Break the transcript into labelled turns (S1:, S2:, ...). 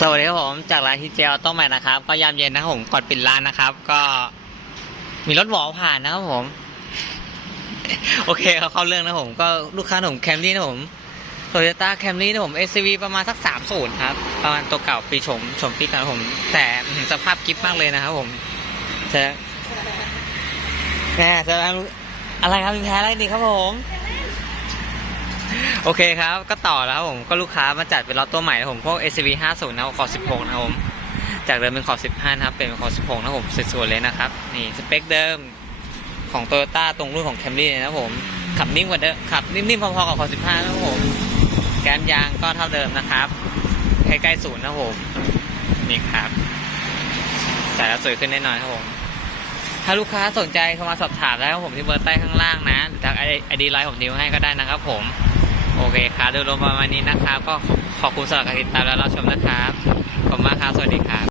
S1: สวัสดีครับผมจากร้านฮิเจลต้องใหม่นะครับ ก็ยามเย็นนะครับผมก่อนปิดร้านนะครับ ก็มีรถหวอผ่านนะครับผม โอเคเขาเข้าเรื่องนะผม ก็ลูกค้าผมแคมรี่นะผมโตโยต้าแคมรี่นะผม SCV ประมาณสักสามศูนย์ครับประมาณตัวเก่าปีชมชมปีกันะผม แต่สภาพกิฟต์มากเลยนะครับผมจะแน่จะอะไรครับมีแพ้อะไรดีครับผม โอเคครับ ก็ต่อแล้วผมก็ลูกค้ามาจัดเป็นล็อตตัวใหม่นะผมพวก SCV 50นะขอบ16นะผมจากเดิมเป็นขอบ15นะครับเป็นขอบ16นะผมสวยๆเลยนะครับนี่สเปคเดิมของโตโยต้าตรงรุ่นของ Camry เลยนะครับผมขับนิ่มกว่าเดิมขับนิ่มๆพอๆกับขอบ15นะครับผมแก้มยางก็เท่าเดิมนะครับใกล้ๆศูนย์นะผมนี่ครับใส่แล้วสวยขึ้นแน่นอนครับผม ถ้าลูกค้าสนใจเข้ามาสอบถามได้ครับผมที่เบอร์ใต้ข้างล่างนะหรือทากไอดีไลน์ผมนิ้วให้ก็ได้นะครับผม โอเคครับโดยรวมประมาณนี้นะครับ ก็ขอบคุณสำหรับการติดตามและรับชมนะครับ